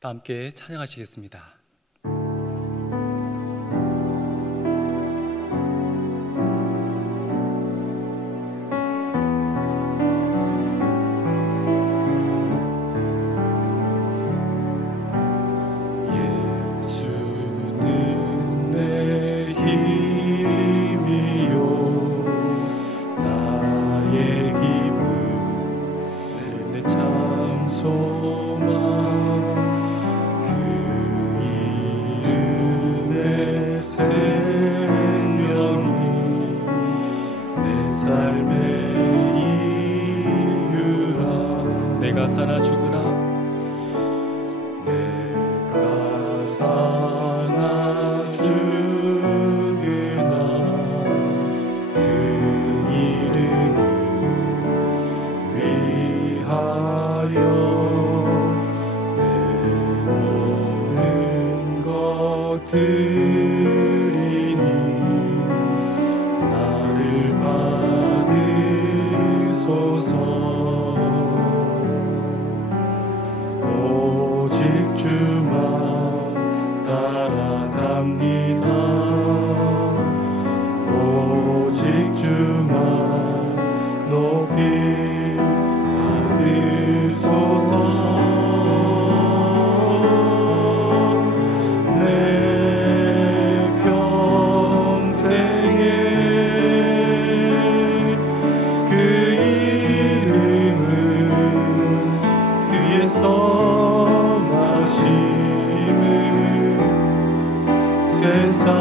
다 함께 찬양하시겠습니다. 내가 사나 죽으나 내가 사나 죽으나 그 이름을 위하여 내 모든 것들이니 나를 받으소서. 오직 주만 따라갑니다. 오직 주만 높이 받으소서. 내 평생에 그 이름은 그의 선하심을 세상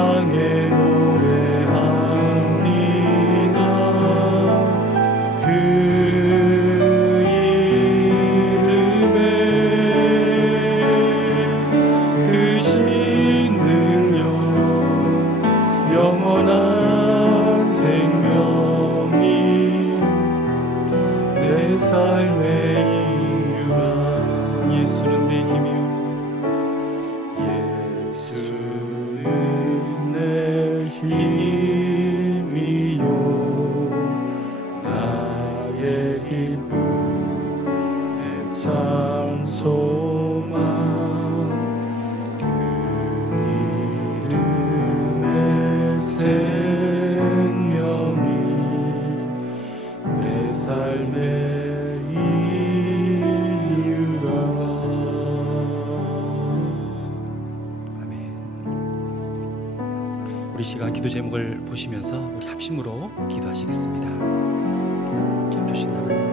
우리 시간 기도 제목을 보시면서 우리 합심으로 기도하시겠습니다. 참 주신 하나님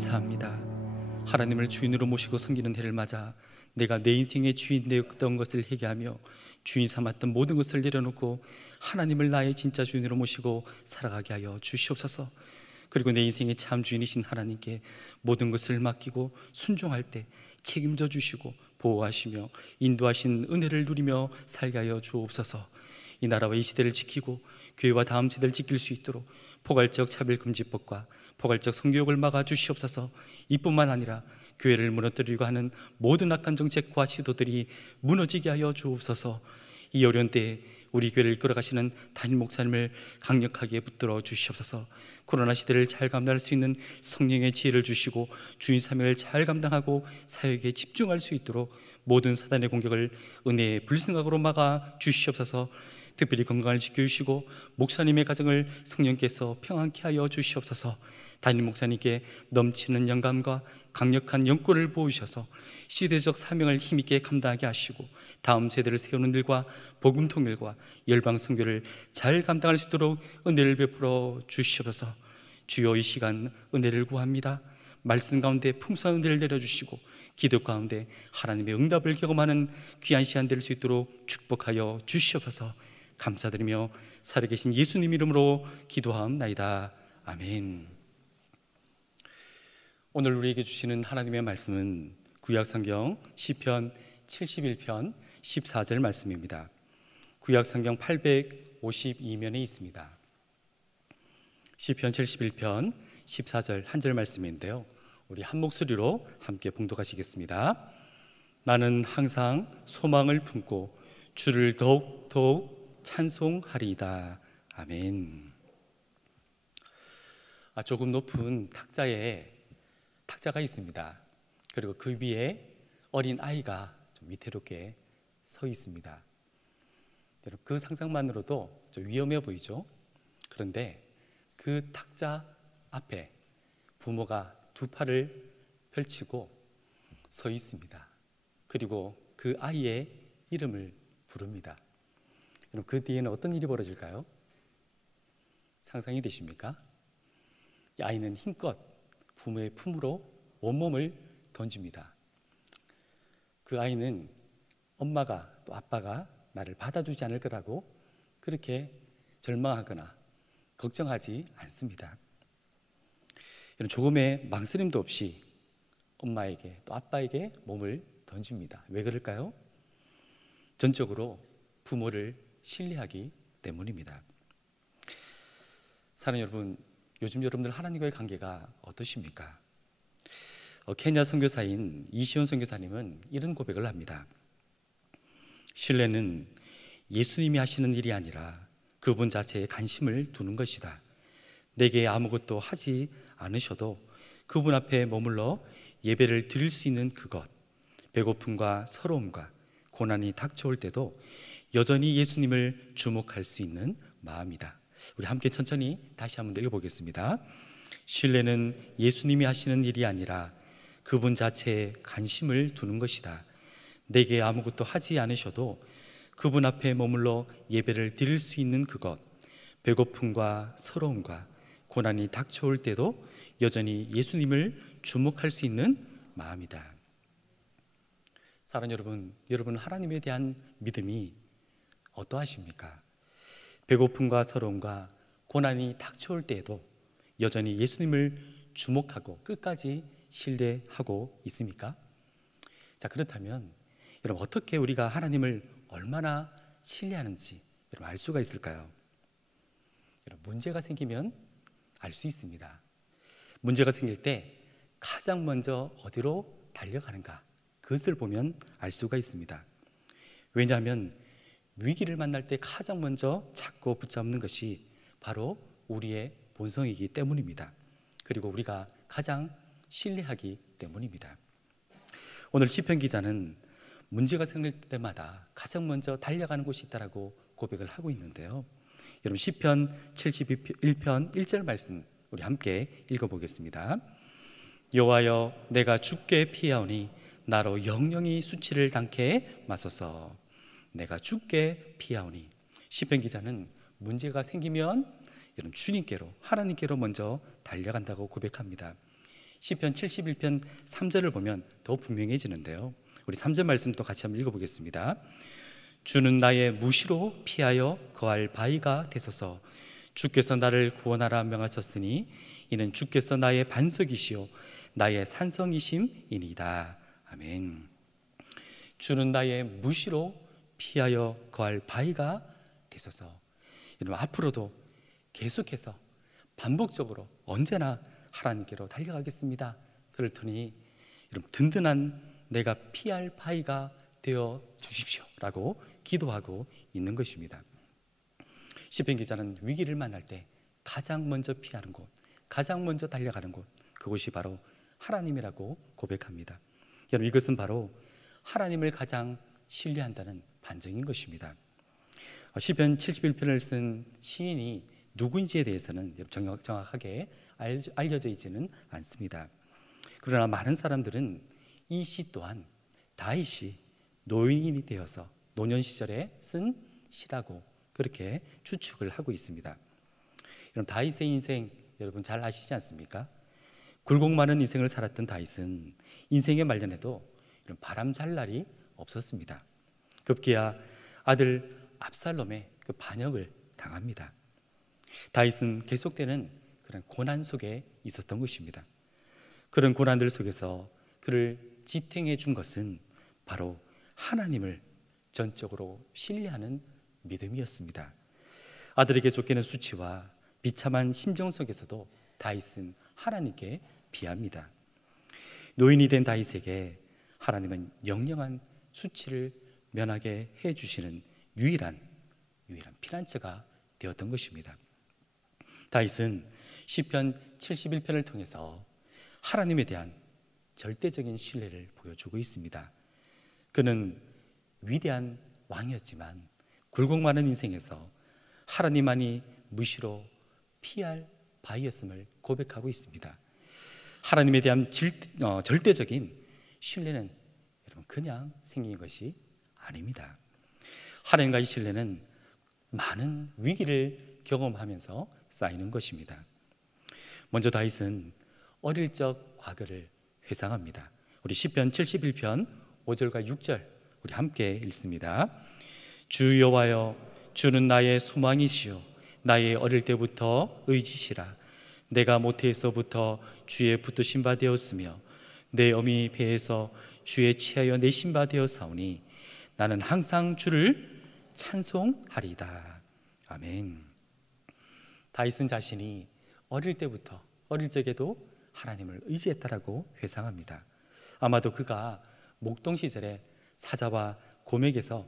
감사합니다. 하나님을 주인으로 모시고 섬기는 일을 맞아 내가 내 인생의 주인 되었다는 것을 얘기하며 주의 사랑했던 모든 것을 내려놓고 하나님을 나의 진짜 주인으로 모시고 살아가게 하옵소서. 그런 인생의 참 주이신 하나님께 모든 것을 맡기고 순종할 때 책임져 주시고 하시고 인도하시는 은혜를 누리며 살게 하여 주옵소서. 나의 신을 지키고 교회와 다음 세대를 지킬 수 있도록 혼자 참여하지 말고 혼자 성경을 막아주시옵소서. 뿐만 아니라 교회를 무너뜨리려고 하는 모든 악한 정책과 시도가 무너지게 하옵소서. 이 어려운 때에 우리 교회를 이끌어가시는 다른 목사님 더 강하게 만들어주시고 그런 시대를 잘 감당할 수 있는 성령의 지혜를 주시옵소서. 주의 사역을 잘 감당하고 자기 집중할 수 있도록 모든 사람들의 공부를 말씀으로 막아주옵소서. 특별히 건강을 지켜주시고 목사님과 다른 성령께서 함께해 주옵소서. 다른 목사님께 넘치는 영광과 강력한 일꾼을 오셔서 지도사를 힘있게 감당하게 하시고 다음 세대 사람들의 모든 이런 것을 잘 감당할 수 있게 하여 주옵소서. 참 좋으신 하나님, 은혜를 감사합니다. 하나님을 주인으로 모시고 섬기는 해를 맞아 내가 내 인생의 주인 되었던 것을 회개하며 주인 삼았던 모든 것을 내려놓고 하나님을 나의 진짜 주인으로 모시고 살아가게 하여 주시옵소서. 그리고 내 인생의 참 주인이신 하나님께 모든 것을 맡기고 순종할 때 책임져 주시고 보호하시며 인도하신 은혜를 누리며 살게 하여 주옵소서. 이 나라와 이 시대를 지키고 교회와 다음 세대를 지킬 수 있도록 포괄적 차별금지법과 포괄적 성교육을 막아 주시옵소서. 이뿐만 아니라 교회를 무너뜨리려고 하는 모든 악한 정책과 시도들이 무너지게 하여 주옵소서. 이 어려운 때에 우리 교회를 이끌어가시는 담임 목사님을 강력하게 붙들어 주시옵소서. 코로나 시대를 잘 감당할 수 있는 성령의 지혜를 주시고 주인 사명을 잘 감당하고 사역에 집중할 수 있도록 모든 사단의 공격을 은혜의 불승각으로 막아 주시옵소서. 특별히 건강을 지켜주시고 목사님의 가정을 성령께서 평안케 하여 주시옵소서. 담임 목사님께 넘치는 영감과 강력한 영권을 보이셔서 시대적 사명을 힘있게 감당하게 하시고 다음 세대를 세우는 일과 복음 통일과 열방 선교를 잘 감당할 수 있도록 은혜를 베풀어 주시옵소서. 주여, 이 시간 은혜를 구합니다. 말씀 가운데 풍성한 은혜를 내려주시고 기도 가운데 하나님의 응답을 경험하는 귀한 시간 될 수 있도록 축복하여 주시옵소서. 감사드리며 살아계신 예수님 이름으로 기도하옵나이다. 아멘. 오늘 우리에게 주시는 하나님의 말씀은 구약성경 시편 71편 14절 말씀입니다. 구약성경 852면에 있습니다. 시편 71편 14절 한 절 말씀인데요, 우리 한 목소리로 함께 봉독하시겠습니다. 나는 항상 소망을 품고 주를 더욱 찬송하리이다. 아멘. 조금 높은 탁자가 있습니다. 그리고 그 위에 어린 아이가 좀 위태롭게 서 있습니다. 여러분, 그 상상만으로도 좀 위험해 보이죠? 그런데 그 탁자 앞에 부모가 두 팔을 펼치고 서 있습니다. 그리고 그 아이의 이름을 부릅니다. 그럼 그 뒤에는 어떤 일이 벌어질까요? 상상이 되십니까? 이 아이는 힘껏 부모의 품으로 온몸을 던집니다. 그 아이는 엄마가 또 아빠가 나를 받아주지 않을 거라고 그렇게 절망하거나 걱정하지 않습니다. 조금의 망설임도 없이 엄마에게 또 아빠에게 몸을 던집니다. 왜 그럴까요? 전적으로 부모를 신뢰하기 때문입니다. 사랑하는 여러분, 요즘 여러분들 하나님과의 관계가 어떠십니까? 케냐 선교사인 이시온 선교사님은 이런 고백을 합니다. 신뢰는 예수님이 하시는 일이 아니라 그분 자체에 관심을 두는 것이다. 내게 아무것도 하지 않으셔도 그분 앞에 머물러 예배를 드릴 수 있는 그것, 배고픔과 서러움과 고난이 닥쳐올 때도 여전히 예수님을 주목할 수 있는 마음이다. 우리 함께 천천히 다시 한번 읽어보겠습니다. 신뢰는 예수님이 하시는 일이 아니라 그분 자체에 관심을 두는 것이다. 내게 아무것도 하지 않으셔도 그분 앞에 머물러 예배를 드릴 수 있는 그것, 배고픔과 서러움과 고난이 닥쳐올 때도 여전히 예수님을 주목할 수 있는 마음이다. 사랑하는 여러분, 여러분 하나님에 대한 믿음이 어떠하십니까? 배고픔과 서러움과 고난이 닥쳐올 때에도 여전히 예수님을 주목하고 끝까지 신뢰하고 있습니까? 자, 그렇다면 여러분 어떻게 우리가 하나님을 얼마나 신뢰하는지 여러분 알 수가 있을까요? 여러분 문제가 생기면 알 수 있습니다. 문제가 생길 때 가장 먼저 어디로 달려가는가, 그것을 보면 알 수가 있습니다. 왜냐하면 위기를 만날 때 가장 먼저 찾고 붙잡는 것이 바로 우리의 본성이기 때문입니다. 그리고 우리가 가장 신뢰하기 때문입니다. 오늘 시편 기자는 문제가 생길 때마다 가장 먼저 달려가는 곳이 있다라고 고백을 하고 있는데요. 여러분 시편 71편 1절 말씀 우리 함께 읽어보겠습니다. 여호와여, 내가 주께 피하오니 나로 영영이 수치를 당케 마소서. 내가 주께 피하오니. 시편 기자는 문제가 생기면 여러분 주님께로, 하나님께로 먼저 달려간다고 고백합니다. 시편 71편 3절을 보면 더 분명해지는데요. 우리 3절 말씀 또 같이 한번 읽어보겠습니다. 주는 나의 무시로 피하여 거할 바위가 되소서. 주께서 나를 구원하라 명하셨으니 이는 주께서 나의 반석이시요 나의 산성이심이니이다. 아멘. 주는 나의 무시로 피하여 거할 바위가 되소서. 여러분 앞으로도 계속해서 반복적으로 언제나 하나님께로 달려가겠습니다. 그렇더니 여러분 든든한 내가 피할 바위가 되어 주십시오 라고 기도하고 있는 것입니다. 시편 기자는 위기를 만날 때 가장 먼저 피하는 곳, 가장 먼저 달려가는 곳, 그곳이 바로 하나님이라고 고백합니다. 여러분 이것은 바로 하나님을 가장 신뢰한다는 반증인 것입니다. 시편 71편을 쓴 시인이 누구인지에 대해서는 정확하게 알려져 있지는 않습니다. 그러나 많은 사람들은 이 시 또한 다윗이 노인이 되어서 노년 시절에 쓴 시라고 그렇게 추측을 하고 있습니다. 여러분 다윗의 인생 여러분 잘 아시지 않습니까? 굴곡 많은 인생을 살았던 다윗은 인생의 말년에도 이런 바람 잘 날이 없었습니다. 급기야 아들 압살롬의 그 반역을 당합니다. 다윗은 계속되는 그런 고난 속에 있었던 것입니다. 그런 고난들 속에서 그를 지탱해 준 것은 바로 하나님을 전적으로 신뢰하는 믿음이었습니다. 아들에게 쫓기는 수치와 비참한 심정 속에서도 다윗은 하나님께 비합니다. 노인이 된 다윗에게 하나님은 영영한 수치를 면하게 해주시는 유일한 피난처가 되었던 것입니다. 다윗은 시편 71편을 통해서 하나님에 대한 절대적인 신뢰를 보여주고 있습니다. 그는 위대한 왕이었지만 굴곡 많은 인생에서 하나님만이 무시로 피할 바위였음을 고백하고 있습니다. 하나님에 대한 절대적인 신뢰는 여러분 그냥 생긴 것이 아닙니다. 하나님과의 신뢰는 많은 위기를 경험하면서 쌓이는 것입니다. 먼저 다윗은 어릴 적 과거를 회상합니다. 우리 시편 71편 5절과 6절 우리 함께 읽습니다. 주 여호와여, 주는 나의 소망이시요 나의 어릴 때부터 의지시라. 내가 모태에서부터 주의 붙드신 바 되었으며 내 어미 배에서 주의 치하여 내신 바 되었사오니 나는 항상 주를 찬송하리이다. 아멘. 다윗은 자신이 어릴 때부터 어릴 적에도 하나님을 의지했다라고 회상합니다. 아마도 그가 목동 시절에 사자와 곰에게서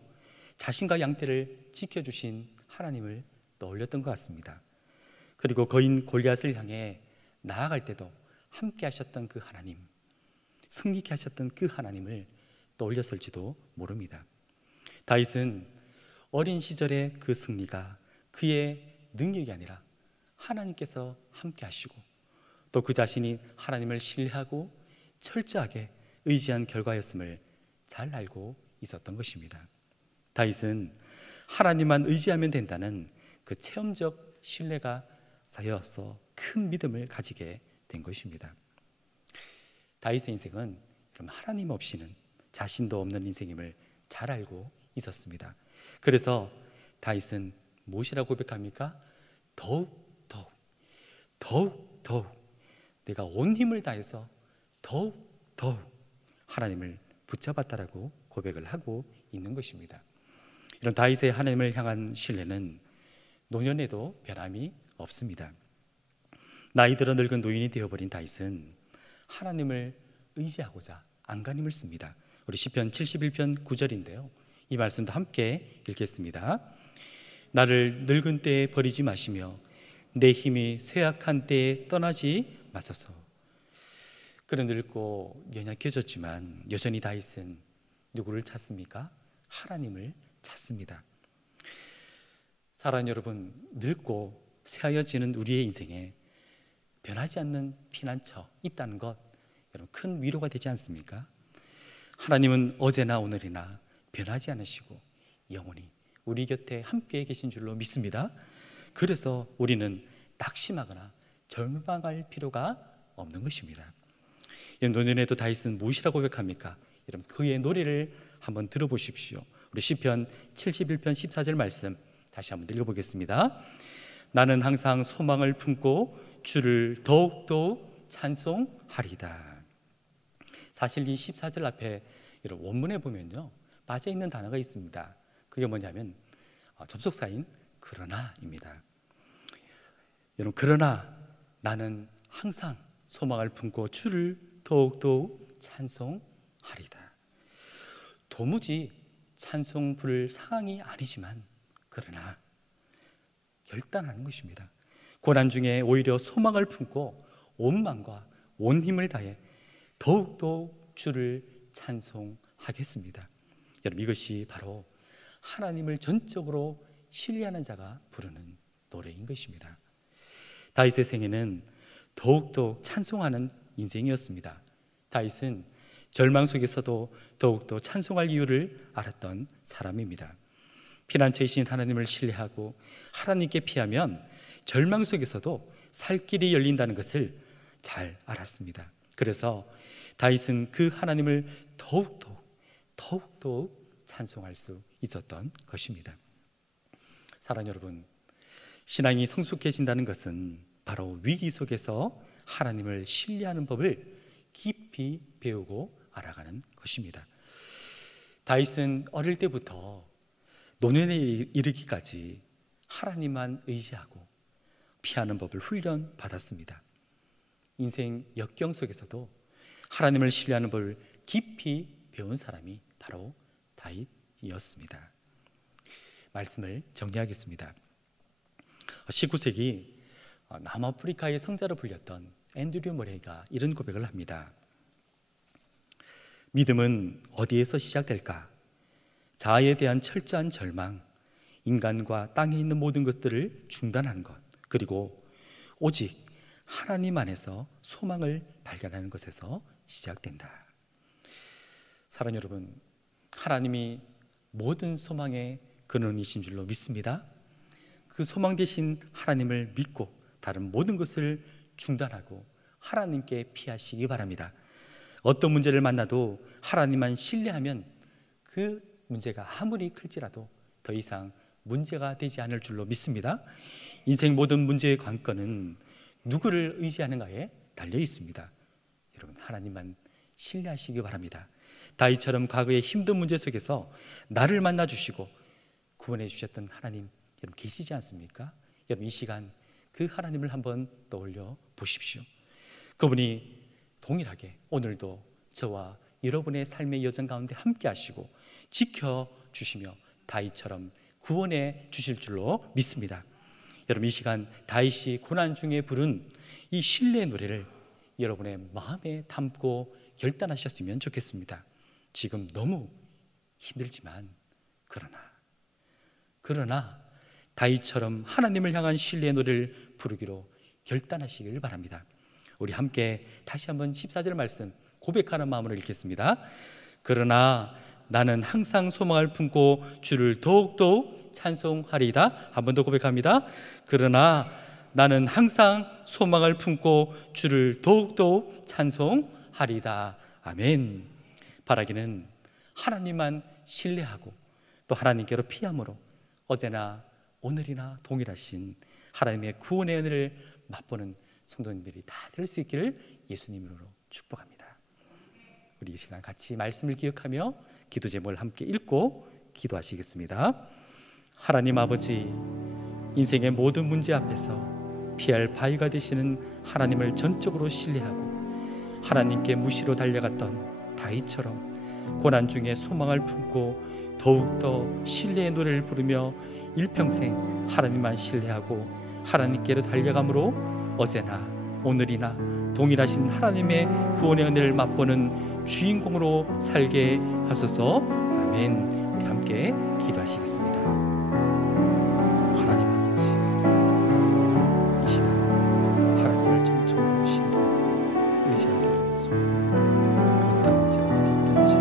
자신과 양떼를 지켜주신 하나님을 떠올렸던 것 같습니다. 그리고 거인 골리앗을 향해 나아갈 때도 함께 하셨던 그 하나님, 승리케 하셨던 그 하나님을 떠올렸을지도 모릅니다. 다윗은 어린 시절의 그 승리가 그의 능력이 아니라 하나님께서 함께 하시고 또 그 자신이 하나님을 신뢰하고 철저하게 의지한 결과였음을 잘 알고 있었던 것입니다. 다윗은 하나님만 의지하면 된다는 그 체험적 신뢰가 쌓여서 큰 믿음을 가지게 된 것입니다. 다윗의 인생은 그럼 하나님 없이는 자신도 없는 인생임을 잘 알고 있었습니다. 그래서 다윗은 무엇이라고 고백합니까? 더욱 내가 온 힘을 다해서 더욱 하나님을 붙잡았다라고 고백을 하고 있는 것입니다. 이런 다윗의 하나님을 향한 신뢰는 노년에도 변함이 없습니다. 나이 들어 늙은 노인이 되어버린 다윗은 하나님을 의지하고자 안간힘을 씁니다. 우리 시편 71편 9절인데요, 이 말씀도 함께 읽겠습니다. 나를 늙은 때에 버리지 마시며 내 힘이 쇠약한 때에 떠나지 마소서. 그는 늙고 연약해졌지만 여전히 다윗은 누구를 찾습니까? 하나님을 찾습니다. 사랑하는 여러분, 늙고 쇠하여지는 우리의 인생에 변하지 않는 피난처 있다는 것, 여러분 큰 위로가 되지 않습니까? 하나님은 어제나 오늘이나 변하지 않으시고 영원히 우리 곁에 함께 계신 줄로 믿습니다. 그래서 우리는 낙심하거나 절망할 필요가 없는 것입니다. 노년에도 다윗은 무엇이라고 고백합니까? 여러분 그의 노래를 한번 들어보십시오. 우리 시편 71편 14절 말씀 다시 한번 읽어보겠습니다. 나는 항상 소망을 품고 주를 더욱더욱 찬송하리다. 사실 이 14절 앞에 여러분 원문에 보면요, 빠져있는 단어가 있습니다. 그게 뭐냐면 접속사인 그러나입니다. 여러분, 그러나 나는 항상 소망을 품고 주를 더욱더욱 찬송하리다. 도무지 찬송 부를 상황이 아니지만 그러나 결단하는 것입니다. 고난 중에 오히려 소망을 품고 온 마음과 온 힘을 다해 더욱더욱 주를 찬송하겠습니다. 여러분, 이것이 바로 하나님을 전적으로 신뢰하는 자가 부르는 노래인 것입니다. 다윗의 생애는 더욱더 찬송하는 인생이었습니다. 다윗은 절망 속에서도 더욱더 찬송할 이유를 알았던 사람입니다. 피난처이신 하나님을 신뢰하고 하나님께 피하면 절망 속에서도 살 길이 열린다는 것을 잘 알았습니다. 그래서 다윗은 그 하나님을 더욱더 찬송할 수 있었던 것입니다. 사랑하는 여러분, 신앙이 성숙해진다는 것은 바로 위기 속에서 하나님을 신뢰하는 법을 깊이 배우고 알아가는 것입니다. 다윗은 어릴 때부터 노년에 이르기까지 하나님만 의지하고 피하는 법을 훈련받았습니다. 인생 역경 속에서도 하나님을 신뢰하는 법을 깊이 배운 사람이 바로 다윗이었습니다. 말씀을 정리하겠습니다. 19세기 남아프리카의 성자로 불렸던 앤드류 머레이가 이런 고백을 합니다. 믿음은 어디에서 시작될까? 자아에 대한 철저한 절망, 인간과 땅에 있는 모든 것들을 중단하는 것, 그리고 오직 하나님 안에서 소망을 발견하는 것에서 시작된다. 사랑하는 여러분, 하나님이 모든 소망의 근원이신 줄로 믿습니다. 그 소망 되신 하나님을 믿고 다른 모든 것을 중단하고 하나님께 피하시기 바랍니다. 어떤 문제를 만나도 하나님만 신뢰하면 그 문제가 아무리 클지라도 더 이상 문제가 되지 않을 줄로 믿습니다. 인생 모든 문제의 관건은 누구를 의지하는가에 달려 있습니다. 여러분, 하나님만 신뢰하시기 바랍니다. 다윗처럼 과거의 힘든 문제 속에서 나를 만나 주시고 구원해 주셨던 하나님 여러분 계시지 않습니까? 여러분, 이 시간 그 하나님을 한번 떠올려 보십시오. 그분이 동일하게 오늘도 저와 여러분의 삶의 여정 가운데 함께 하시고 지켜주시며 다윗처럼 구원해 주실 줄로 믿습니다. 여러분, 이 시간 다윗이 고난 중에 부른 이 신뢰의 노래를 여러분의 마음에 담고 결단하셨으면 좋겠습니다. 지금 너무 힘들지만 그러나 다윗처럼 하나님을 향한 신뢰의 노래를 부르기로 결단하시길 바랍니다. 우리 함께 다시 한번 14절 말씀 고백하는 마음으로 읽겠습니다. 그러나 나는 항상 소망을 품고 주를 더욱더욱 찬송하리이다. 한 번 더 고백합니다. 그러나 나는 항상 소망을 품고 주를 더욱더욱 찬송하리이다. 아멘. 바라기는 하나님만 신뢰하고 또 하나님께로 피함으로 어제나 오늘이나 동일하신 하나님의 구원의 은혜를 맛보는 성도님들이 다 될 수 있기를 예수님으로 축복합니다. 우리 이 시간 같이 말씀을 기억하며 기도 제목을 함께 읽고 기도하시겠습니다. 하나님 아버지, 인생의 모든 문제 앞에서 피할 바위가 되시는 하나님을 전적으로 신뢰하고 하나님께 무시로 달려갔던 다윗처럼 고난 중에 소망을 품고 더욱더 신뢰의 노래를 부르며 일평생 하나님만 신뢰하고 하나님께로 달려감으로 어제나 오늘이나 동일하신 하나님의 구원의 은혜를 맛보는 주인공으로 살게 하소서. 아멘. 우리 함께 기도하시겠습니다. 하나님 아버지 감사합니다. 이 시간 하나님을 전적으로 신뢰하고 의지하게 하소서. 어떤 문제가 어디 있든지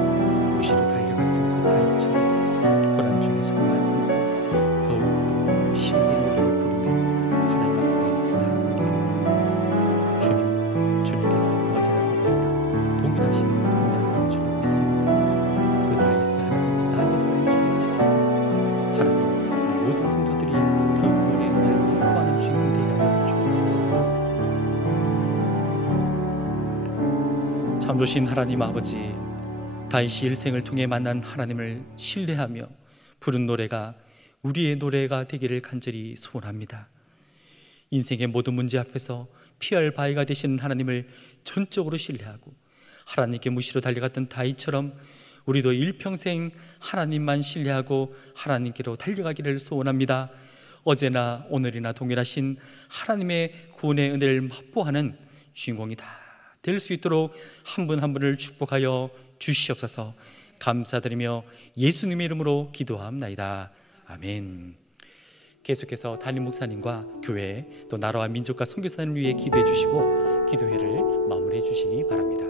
무시로 달려갔던 그 다윗처럼 고난 중에 소망을 품고 더욱더 신뢰의 노래를 부르며 하나님 앞에 나아가기를 주님께서 어제나 오늘이나 동일하신 하나님 줄 믿습니다. 그 다윗의 하나님 나의 하나님 줄 믿습니다. 하나님 모든 성도들이 그 구원의 은혜를 맛보는 주인공 되게 하여 주옵소서. 참 좋으신 하나님 아버지, 다윗이 일생을 통해 만난 하나님을 신뢰하며 부른 노래가 우리의 노래가 되기를 간절히 소원합니다. 인생의 모든 문제 앞에서 피할 바위가 되시는 하나님을 전적으로 신뢰하고 하나님께 무시로 달려갔던 다윗처럼 우리도 일평생 하나님만 신뢰하고 하나님께로 달려가기를 소원합니다. 어제나 오늘이나 동일하신 하나님의 구원의 은혜를 맛보하는 주인공이 다 될 수 있도록 한 분 한 분을 축복하여 주시옵소서. 감사드리며 예수님의 이름으로 기도합나이다. 아멘. 계속해서 담임 목사님과 교회 또 나라와 민족과 선교사를 위해 기도해 주시고 기도회를 마무리해 주시기 바랍니다.